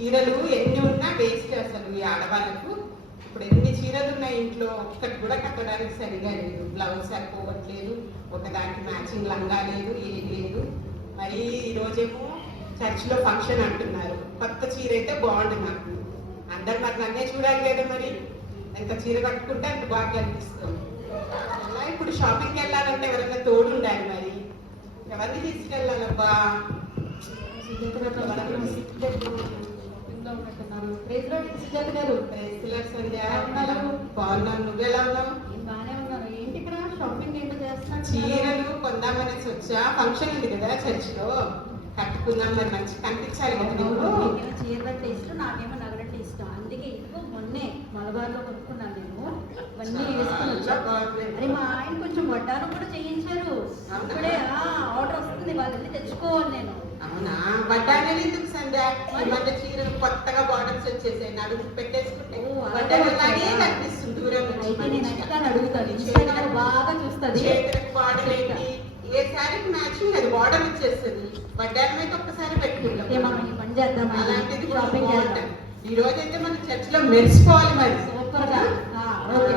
చీరలు ఎన్ని ఉన్నా వేస్ట్ అసలు ఈ ఆడవాళ్ళకు. ఇప్పుడు ఎన్ని చీరలు ఉన్నాయి ఇంట్లో, ఒక్కటి కూడా కట్టడానికి సరిగా లేదు. బ్లౌజ్ సరిపోవట్లేదు, ఒకదానికి మ్యాచింగ్ లంగా లేదు, ఏది లేదు. మరి ఈరోజేమో చర్చిలో ఫంక్షన్ అంటున్నారు. కొత్త చీర అయితే బాగుండు నాకు. అందరు మరి నన్నే చూడాలి కదా, మరి ఎంత చీర కట్టుకుంటే అంత బాగా కనిపిస్తుంది. అలా ఇప్పుడు షాపింగ్కి వెళ్ళాలంటే ఎవరైనా తోడు ఉండాలి. మరి ఎవరిని తీసుకెళ్ళాలబ్బా? బాగున్నాను, నువ్వెలా ఉన్నావు? బాగానే ఉన్నాను. ఏంటి ఇక్కడ షాపింగ్ ఏంటి చేస్తున్నా? చీరలు కొందామనేసి వచ్చా. ఫంక్షన్ ఉంది కదా చర్చ్ లో, కట్టుకుందాం, మరి మంచి కనిపించాలి కదా నువ్వు. చీరలు అంటే ఇష్టం, నాకేమో నగలంటే ఇష్టం. అందుకే ఇదిగో మొన్నే మలబార్లో కొనుక్కున్నాను నేను. ఇవన్నీ వేసుకుని వచ్చా. అరే మా ఆయన కొంచెం వడ్డాను కూడా చేయించారు. ఇప్పుడే ఆర్డర్ వస్తుంది, వాళ్ళని తెచ్చుకోవాలి నేను. అవునా? వడ్డానే ఎందుకు సంధ్య? ఈ మధ్య చీరలు కొత్తగా బార్డర్స్ వచ్చేసాయి, నడుము పెట్టేసుకుంటే వడ్డానే కనిపిస్తుంది దూరం నుంచి. అయితే నేను ఎట్లా అడుగుతాను, ఇన్స్టాగ్రామ్ బాగా చూస్తుంది. చేతులకు బార్డర్ ఏంటి, ఏ శారీకి మ్యాచింగ్ అది బార్డర్ వచ్చేస్తుంది. వడ్డానం అయితే ఒక్కసారి పెట్టుకుంటాం. ఈ పని చేద్దాం, అలాంటిది షాపింగ్ చేద్దాం. ఈ రోజు అయితే మన చర్చ్ లో మెరిసిపోవాలి. మరి సూపర్ గా.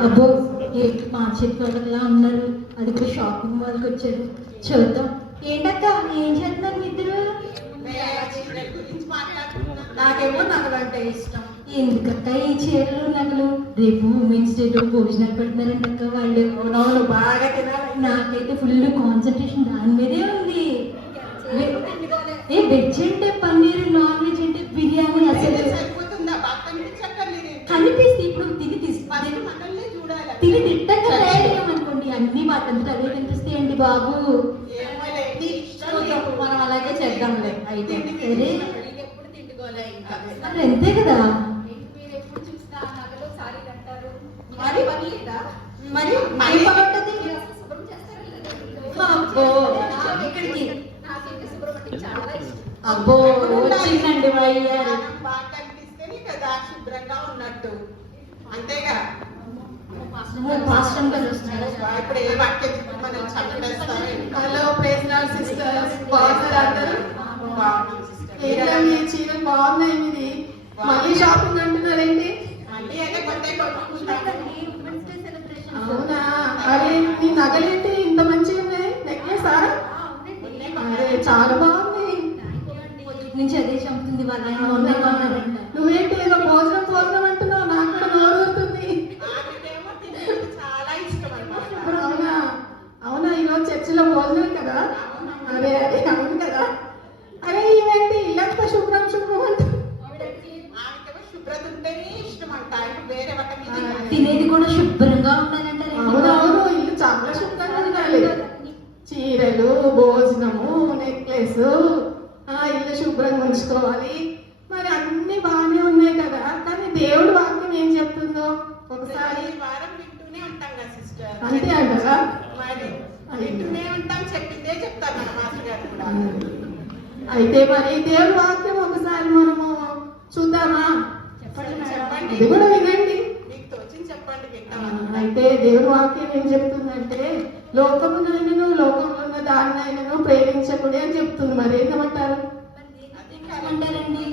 అబ్బో ఏంటి మా చెప్పేలా ఉన్నారు, అది కూడా షాపింగ్ మాల్కి వచ్చారు. చూద్దాం. ఏంటక్క ఏం చేస్తున్నారు మీ ఇద్దరు? గురించి మాట్లాడుతున్నాం. నాకేమో నగలంటే ఇష్టం. ఎందుకక్క ఈ చీరలు నగలు? రేపు ఉమెన్స్ డే భోజనాలు పెడుతున్నారంటక్క వాళ్ళు. అవునవును, బాగా తినాలి. నాకైతే ఫుల్ కాన్సన్ట్రేషన్ దాని మీదే ఉంది. ఏ వెజ్ అంటే పన్నీర్, నాన్ వెజ్ అంటే బిర్యానీ. అసలు సరిపోతుందా? బాగా కనిపించక్కర్లేదు. కనిపిస్తే ఇప్పుడు తిని మనల్ని చూడాలి. తిని తిట్టక తయారయ్యామనుకోండి, అన్ని వాటంతా అవే కనిపిస్తాయండి బాబు. మనం అలాగే చేద్దాంలే. అయితే సరే ఎప్పుడు తిట్టుకోలే ఇంకా. మరి అంతే కదా. మీరు ఎప్పుడు చూసినా నగలు సారీలు అంటారు. మరి పని లేదా? మరి ఏం బాగుంటుంది? మీరు అసలు శుభ్రం చేస్తారా లేదా? అబ్బో ఇక్కడికి నాకైతే శుభ్రం అంటే చాలా ఇష్టం. అబ్బో వచ్చిందండి వయ్యారు. బాగా కనిపిస్తేనే కదా శుభ్రంగా ఉన్నట్టు, అంతేగా. పాస్టమ్ గారు వస్తున్నారు. ఇప్పుడు ఏ వాక్యం చెప్పి మనం చంపేస్తాం. హలో ప్రైజ్ లార్డ్ సిస్టర్స్, బాగున్నారా అందరూ? ఏంటో మీ చీరలు బాగున్నాయి. మీది మళ్ళీ షాపింగ్ అంటున్నారేంటి? మళ్ళీ అదే కొత్త కొనుక్కుంటాం. Women's day celebration. అవునా? అరే మీ నగలేంటి ఇంత మంచిగా ఉన్నాయి? నెక్లెసా? అరే చాలా బాగున్నాయి. నుంచి అదే చంపుతుంది వాళ్ళ ఆయన మొన్నే కొన్నారంట. నువ్వేంటి ఏదో భోజనం భోజనం అంటున్నావు? నాకు కూడా నోరు ఊరుతుంది. ఆమెకేమో తినడం చాలా ఇష్టం అన్నమాట. అవునా? అవునా, ఈరోజు చర్చిలో భోజనం కదా? అరే అరే అవును కదా. అరే ఇవేంటి ఇల్లంతా శుభ్రం శుభ్రం అంటుంది. ఆమెకేమో శుభ్రత ఉంటేనే ఇష్టం అంట. ఇప్పుడు వేరే వాటి మీద తినేది కూడా శుభ్రంగా ఉండాలంటారు. అవునవును, ఇల్లు చాలా శుభ్రంగా ఉండాలి. చీరలు, భోజనము, నెక్లెస్, ఇల్లు శుభ్రంగా ఉంచుకోవాలి. మరి అన్ని బాగానే ఉన్నాయి కదా, కానీ దేవుడు వాక్యం ఏం చెప్తుందో ఒకసారి వారం వింటూనే ఉంటాం కదా సిస్టర్. అంతే అంటారా? మరి వింటూనే ఉంటాం, చెప్పిందే చెప్తారు మన మాస్టర్ గారు కూడా. అయితే మరి దేవుడు వాక్యం ఒకసారి మనము చూద్దామా? చెప్పండి, ఇది కూడా వినండి. మీకు తోచింది చెప్పండి, వింటాం. అయితే దేవుడు వాక్యం ఏం చెప్తుందంటే, లోకమునైనను లోకంలో ఉన్న దాన్నైనను ప్రేమించకూడదు అని చెప్తుంది. మరి ఏమంటారు? అంటారండి.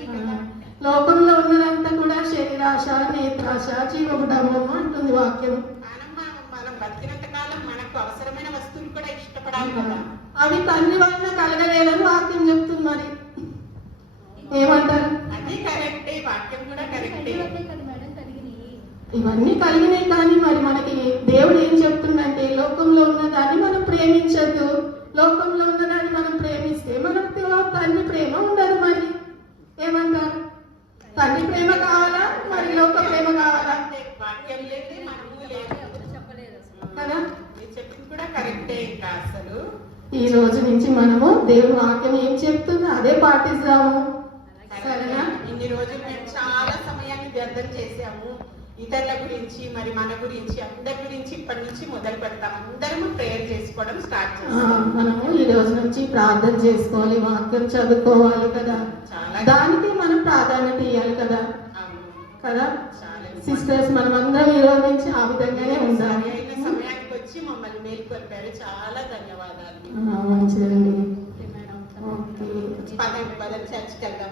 లోకంలో ఉన్నదంతా కూడా శరీరాశ, నేత్రాశ, జీవబుడము అంటుంది వాక్యం. మనం బతికినంత కాలం మనకు అవసరమైన వస్తువులు కూడా ఇష్టపడాలి కదా. అవి తండ్రి వలన కలగలేదని వాక్యం చెప్తుంది. మరి ఏమంటారు? అది కరెక్టే, వాక్యం కూడా కరెక్టే. ఇవన్నీ కలిగినాయి, కానీ మరి మనకి దేవుడు ఏం చెప్తుందంటే, లోకంలో ఉన్నదాన్ని మనం ప్రేమించద్దు. లోకంలో ఉన్నదాన్ని మనం ప్రేమిస్తే మనకు తండ్రి ప్రేమ ఉండదు. మరి ఏమంటారు? తండ్రి ప్రేమ కావాలా, మరి లోక ప్రేమ కావాలా? వాక్యం లేదు, మనము లేదు కదా. మీరు చెప్పింది కూడా కరెక్టే. ఇంకా అసలు ఈ రోజు నుంచి మనము దేవుని వాక్యం ఏం చెప్తుందో అదే పాటిస్తాము. సరేనా? ఇన్ని రోజులు మేము చాలా సమయాన్ని వ్యర్థం చేసాము. ఇతరుల గురించి, మరి మన గురించి, అందరి గురించి ఇప్పటి నుంచి మొదలు పెడతాం. అందరము ప్రేయర్ చేసుకోవడం స్టార్ట్ చేస్తాం. మనము ఈ రోజు నుంచి ప్రార్థన చేసుకోవాలి, వాక్యం చదువుకోవాలి కదా. దానికి మనం ప్రాధాన్యత ఇవ్వాలి కదా. కదా సిస్టర్స్, మనం అందరం ఈ రోజు నుంచి ఆ విధంగానే ఉండాలి. అయిన సమయానికి వచ్చి మమ్మల్ని మేల్కొల్పారు, చాలా ధన్యవాదాలు. మంచిదండి. పదండి చర్చికి వెళ్దాం.